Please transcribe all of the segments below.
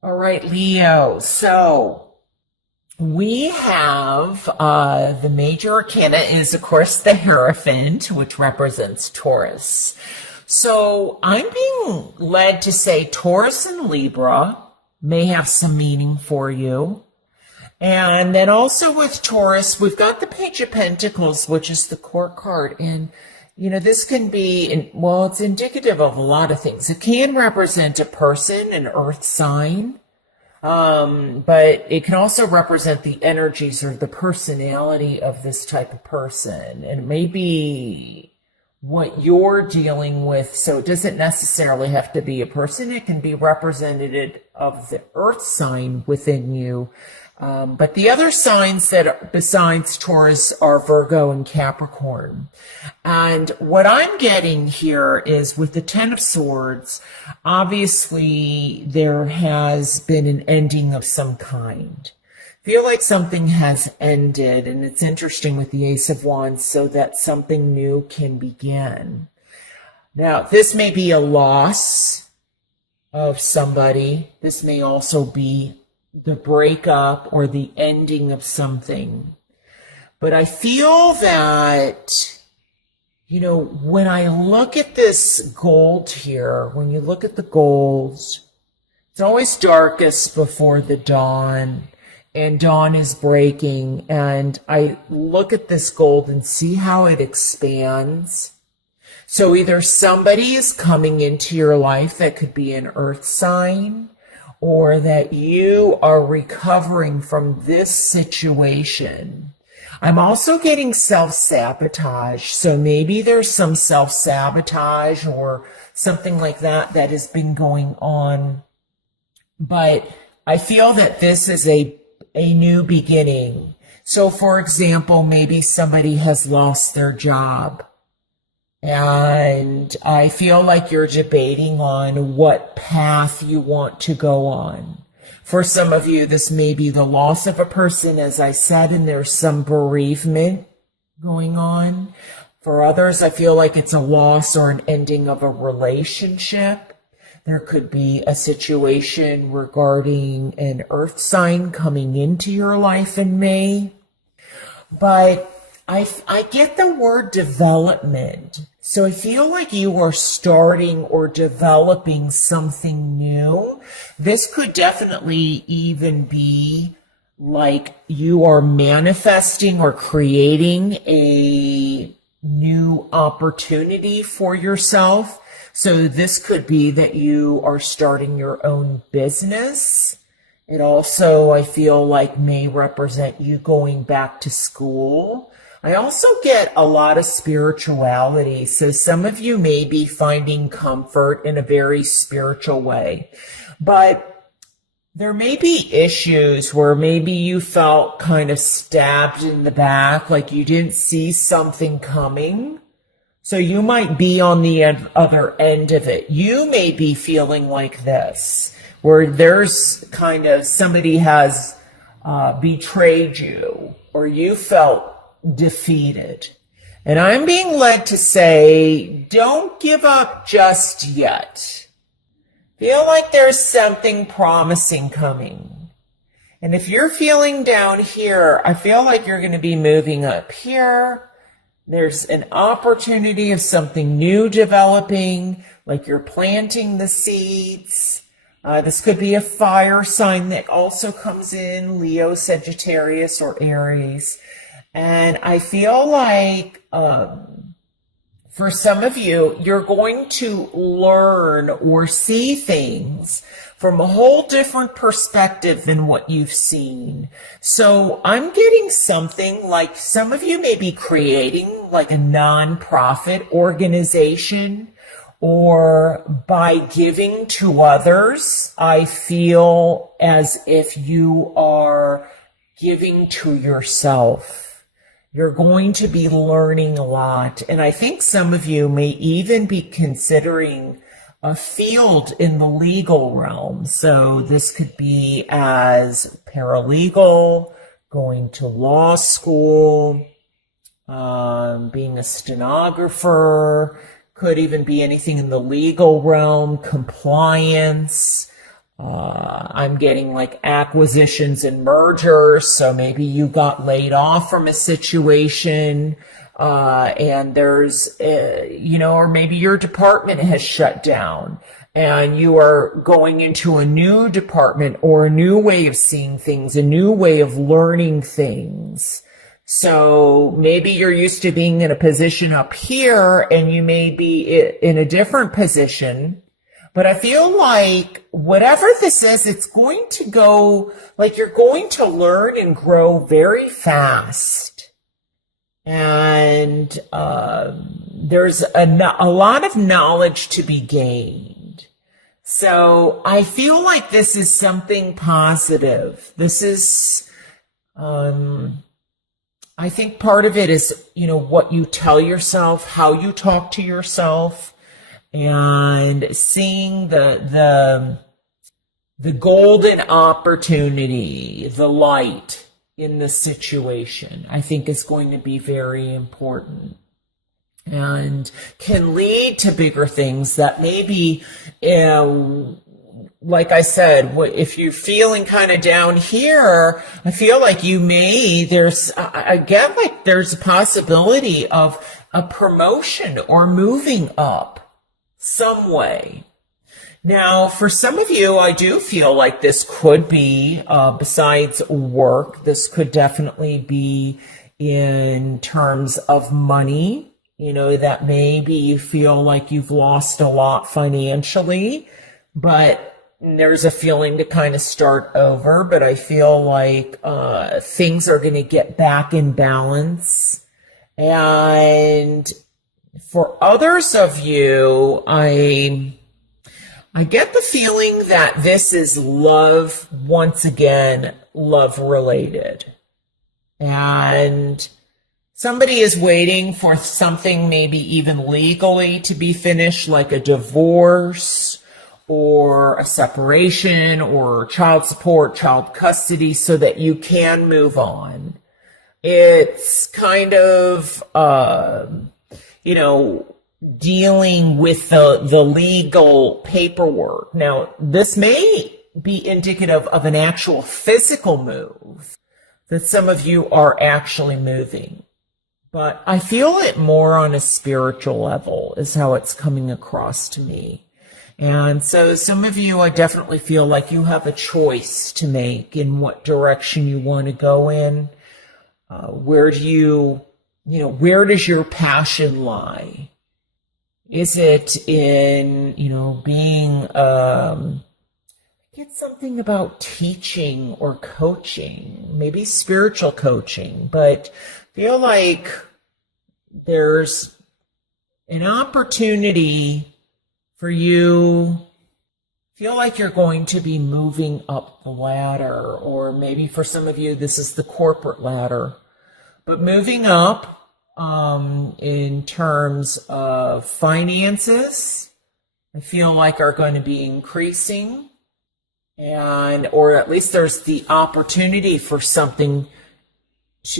All right, Leo. So we have the major arcana is, of course, the Hierophant, which represents Taurus. So I'm being led to say Taurus and Libra may have some meaning for you. And then also with Taurus, we've got the Page of Pentacles, which is the court card. And, this can be, well, it's indicative of a lot of things. It can represent a person, an earth sign. But it can also represent the energies or the personality of this type of person. And it may be what you're dealing with. So it doesn't necessarily have to be a person. It can be representative of the earth sign within you. But the other signs that besides Taurus are Virgo and Capricorn. And what I'm getting here is with the Ten of Swords, obviously there has been an ending of some kind. Feel like something has ended, and it's interesting with the Ace of Wands so that something new can begin. Now, this may be a loss of somebody. This may also be the breakup or the ending of something. But I feel that, when I look at this gold here, when you look at the golds, it's always darkest before the dawn, and dawn is breaking. And I look at this gold and see how it expands. So either somebody is coming into your life that could be an earth sign, or that you are recovering from this situation. I'm also getting self-sabotage. So maybe there's some self-sabotage or something like that that has been going on. But I feel that this is a new beginning. So for example, maybe somebody has lost their job. And I feel like you're debating on what path you want to go on. For some of you, this may be the loss of a person, as I said, and there's some bereavement going on. For others, I feel like it's a loss or an ending of a relationship. There could be a situation regarding an earth sign coming into your life in May. But I get the word development. So I feel like you are starting or developing something new. This could definitely even be like you are manifesting or creating a new opportunity for yourself. So this could be that you are starting your own business. It also, I feel like, may represent you going back to school. I also get a lot of spirituality. So some of you may be finding comfort in a very spiritual way. But there may be issues where maybe you felt kind of stabbed in the back, like you didn't see something coming. So you might be on the other end of it. You may be feeling like this, where there's kind of somebody has betrayed you, or you felt defeated. And I'm being led to say, don't give up just yet. Feel like there's something promising coming. And if you're feeling down here, I feel like you're going to be moving up here. There's an opportunity of something new developing, like you're planting the seeds. This could be a fire sign that also comes in, Leo, Sagittarius, or Aries. And I feel like for some of you, you're going to learn or see things from a whole different perspective than what you've seen. So I'm getting something like some of you may be creating like a nonprofit organization, or by giving to others, I feel as if you are giving to yourself. You're going to be learning a lot. And I think some of you may even be considering a field in the legal realm. So this could be as paralegal, going to law school, being a stenographer, could even be anything in the legal realm, compliance, I'm getting like acquisitions and mergers. So maybe you got laid off from a situation, and there's, or maybe your department has shut down and you are going into a new department or a new way of seeing things, a new way of learning things. So maybe you're used to being in a position up here and you may be in a different position. But I feel like whatever this is, it's going to go, like you're going to learn and grow very fast. And there's a lot of knowledge to be gained. So I feel like this is something positive. This is, I think part of it is, what you tell yourself, how you talk to yourself, and seeing the golden opportunity, the light in the situation, I think is going to be very important and can lead to bigger things that maybe, like I said, if you're feeling kind of down here, I feel like there's a possibility of a promotion or moving up some way. Now, for some of you, I do feel like this could be, besides work, this could definitely be in terms of money, that maybe you feel like you've lost a lot financially, but there's a feeling to kind of start over. But I feel like things are going to get back in balance. And for others of you, I get the feeling that this is love, once again, love related. And somebody is waiting for something maybe even legally to be finished, like a divorce or a separation or child support, child custody, so that you can move on. It's kind of, dealing with the legal paperwork. Now, this may be indicative of an actual physical move, that some of you are actually moving. But I feel it more on a spiritual level is how it's coming across to me. And so some of you, I definitely feel like you have a choice to make in what direction you want to go in. Where does your passion lie? Is it in, being, get something about teaching or coaching, maybe spiritual coaching, but feel like there's an opportunity for you. Feel like you're going to be moving up the ladder, or maybe for some of you, this is the corporate ladder, but moving up in terms of finances, I feel like are going to be increasing, or at least there's the opportunity for something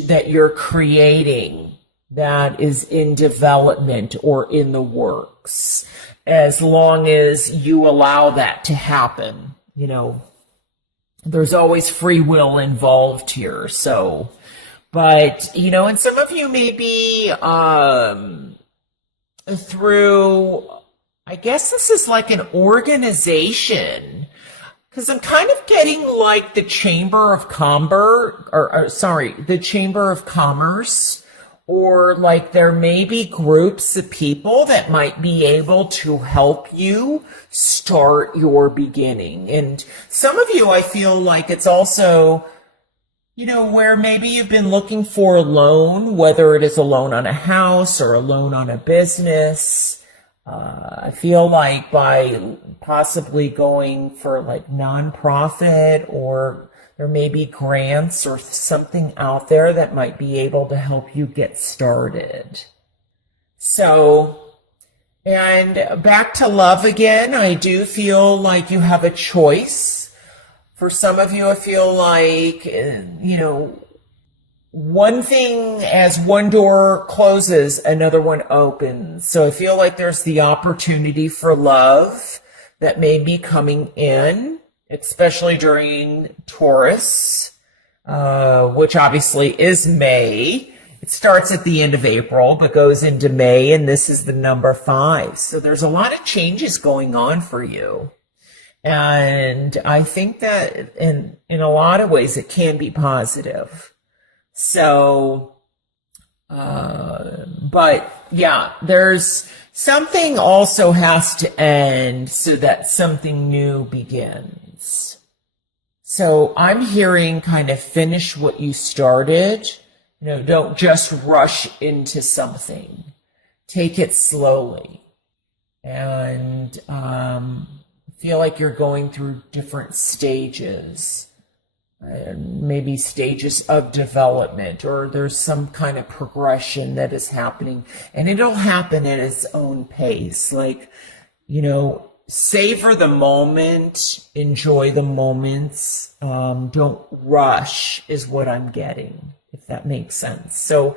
that you're creating that is in development or in the works, as long as you allow that to happen. There's always free will involved here. So, but, and some of you may be through, I guess this is like an organization, because I'm kind of getting like the Chamber of the Chamber of Commerce, or like there may be groups of people that might be able to help you start your beginning. And some of you, I feel like it's also, where maybe you've been looking for a loan, whether it is a loan on a house or a loan on a business. I feel like by possibly going for like nonprofit, or there may be grants or something out there that might be able to help you get started. So, and back to love again, I do feel like you have a choice. For some of you, I feel like, one thing, as one door closes, another one opens. So I feel like there's the opportunity for love that may be coming in. especially during Taurus, which obviously is May. It starts at the end of April, but goes into May, and this is the number 5. So there's a lot of changes going on for you. And I think that in a lot of ways it can be positive. So, but yeah, there's something also has to end so that something new begins. So I'm hearing kind of finish what you started. Don't just rush into something. Take it slowly. And feel like you're going through different stages, maybe stages of development, or there's some kind of progression that is happening, and it'll happen at its own pace. Like, savor the moment, enjoy the moments, don't rush is what I'm getting, if that makes sense. So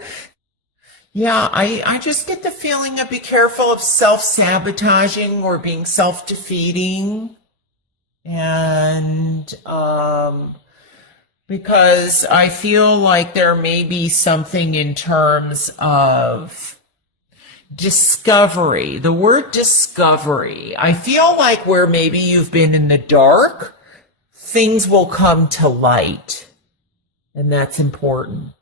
yeah, I just get the feeling of be careful of self-sabotaging or being self-defeating. And because I feel like there may be something in terms of discovery. The word discovery. I feel like where maybe you've been in the dark, things will come to light. And that's important.